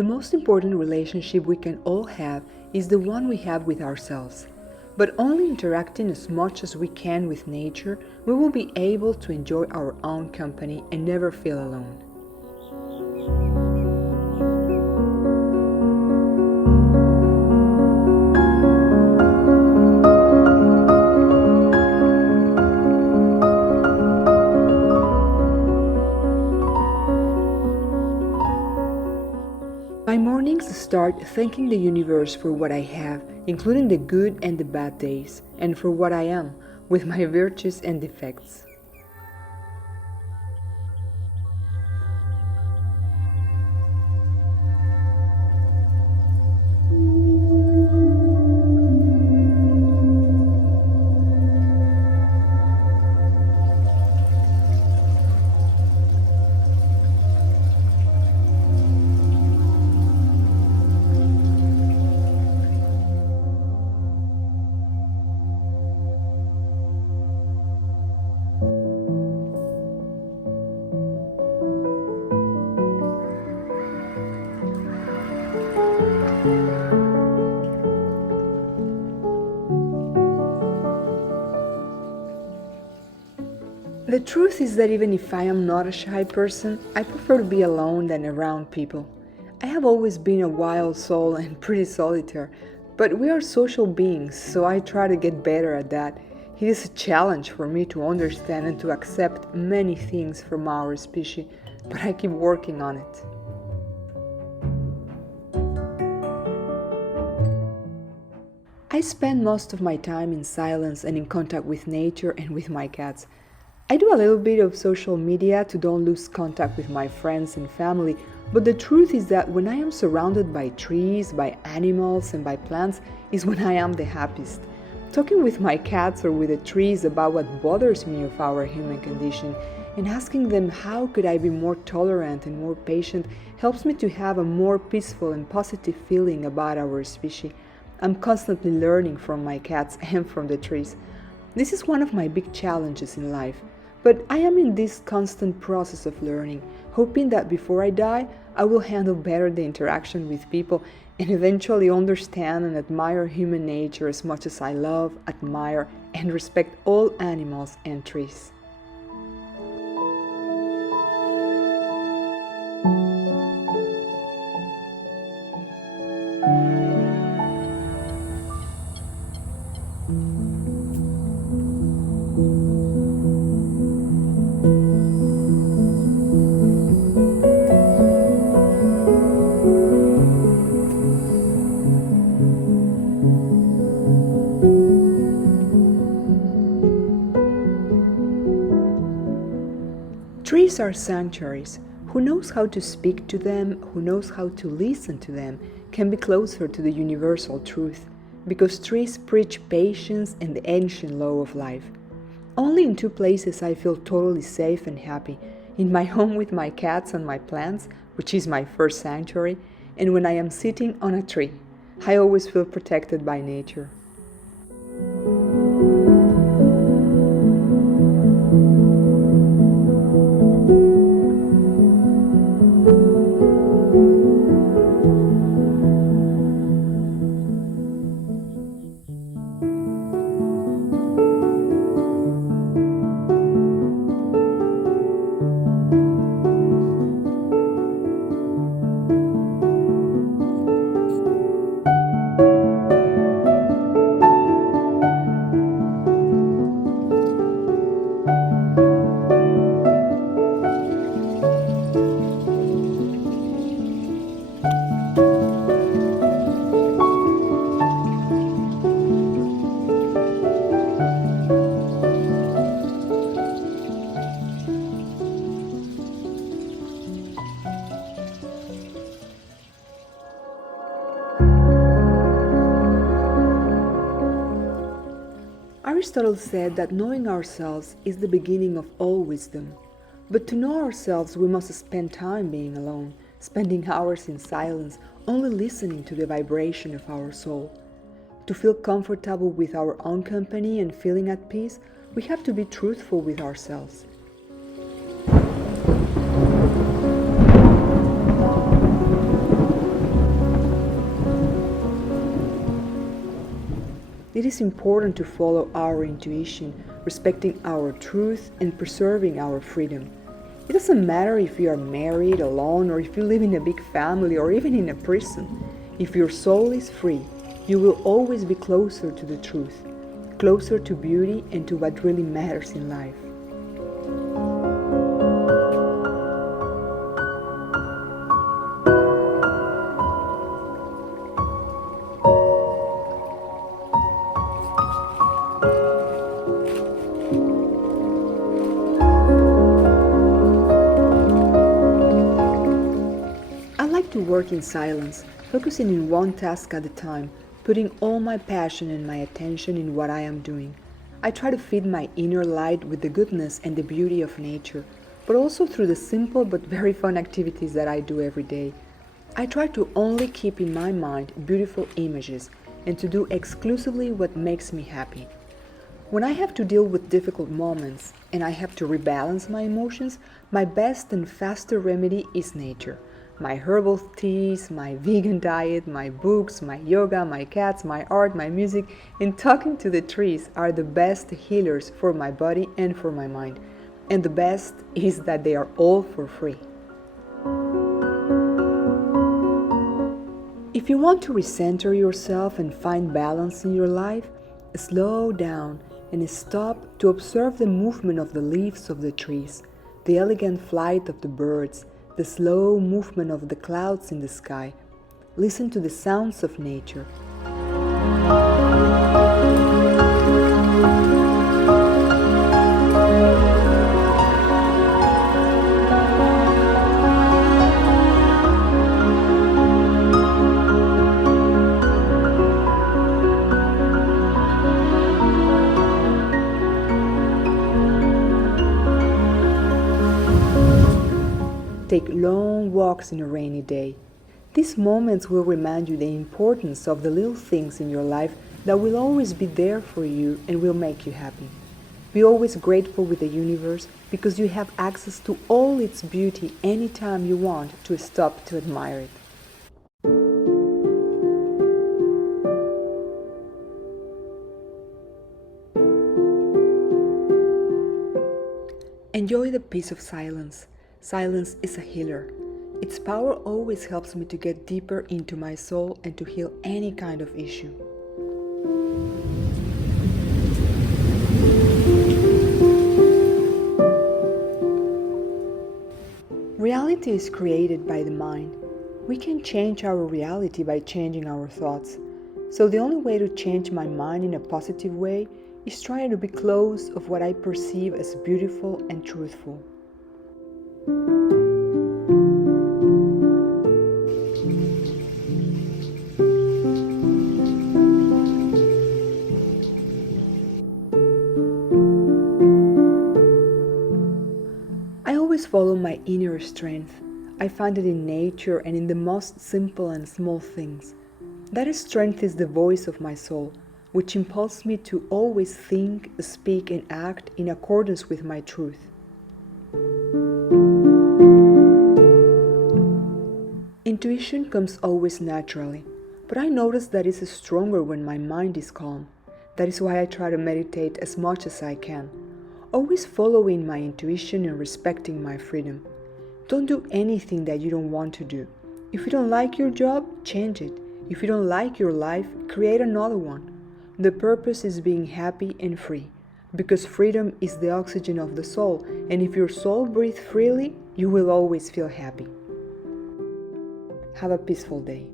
The most important relationship we can all have is the one we have with ourselves. But only interacting as much as we can with nature, we will be able to enjoy our own company and never feel alone. My mornings start thanking the universe for what I have, including the good and the bad days, and for what I am, with my virtues and defects. The truth is that even if I am not a shy person, I prefer to be alone than around people. I have always been a wild soul and pretty solitary, but we are social beings, so I try to get better at that. It is a challenge for me to understand and to accept many things from our species, but I keep working on it. I spend most of my time in silence and in contact with nature and with my cats. I do a little bit of social media to don't lose contact with my friends and family, but the truth is that when I am surrounded by trees, by animals, and by plants is when I am the happiest. Talking with my cats or with the trees about what bothers me of our human condition and asking them how could I be more tolerant and more patient helps me to have a more peaceful and positive feeling about our species. I'm constantly learning from my cats and from the trees. This is one of my big challenges in life. But I am in this constant process of learning, hoping that before I die, I will handle better the interaction with people and eventually understand and admire human nature as much as I love, admire, and respect all animals and trees. Trees are sanctuaries. Who knows how to speak to them, who knows how to listen to them, can be closer to the universal truth, because trees preach patience and the ancient law of life. Only in two places I feel totally safe and happy: in my home with my cats and my plants, which is my first sanctuary, and when I am sitting on a tree. I always feel protected by nature. Aristotle said that knowing ourselves is the beginning of all wisdom. But to know ourselves, we must spend time being alone, spending hours in silence, only listening to the vibration of our soul. To feel comfortable with our own company and feeling at peace, we have to be truthful with ourselves. It is important to follow our intuition, respecting our truth and preserving our freedom. It doesn't matter if you are married, alone, or if you live in a big family or even in a prison. If your soul is free, you will always be closer to the truth, closer to beauty and to what really matters in life. I like to work in silence, focusing in one task at a time, putting all my passion and my attention in what I am doing. I try to feed my inner light with the goodness and the beauty of nature, but also through the simple but very fun activities that I do every day. I try to only keep in my mind beautiful images and to do exclusively what makes me happy. When I have to deal with difficult moments and I have to rebalance my emotions, my best and faster remedy is nature. My herbal teas, my vegan diet, my books, my yoga, my cats, my art, my music, and talking to the trees are the best healers for my body and for my mind. And the best is that they are all for free. If you want to recenter yourself and find balance in your life, slow down and stop to observe the movement of the leaves of the trees, the elegant flight of the birds, the slow movement of the clouds in the sky. Listen to the sounds of nature. Take long walks in a rainy day. These moments will remind you the importance of the little things in your life that will always be there for you and will make you happy. Be always grateful with the universe because you have access to all its beauty anytime you want to stop to admire it. Enjoy the peace of silence. Silence is a healer. Its power always helps me to get deeper into my soul and to heal any kind of issue. Reality is created by the mind. We can change our reality by changing our thoughts. So the only way to change my mind in a positive way is trying to be close of what I perceive as beautiful and truthful. I always follow my inner strength. I find it in nature and in the most simple and small things. That strength is the voice of my soul, which impels me to always think, speak, and act in accordance with my truth. Intuition comes always naturally, but I notice that it's stronger when my mind is calm. That is why I try to meditate as much as I can, always following my intuition and respecting my freedom. Don't do anything that you don't want to do. If you don't like your job, change it. If you don't like your life, create another one. The purpose is being happy and free, because freedom is the oxygen of the soul, and if your soul breathes freely, you will always feel happy. Have a peaceful day.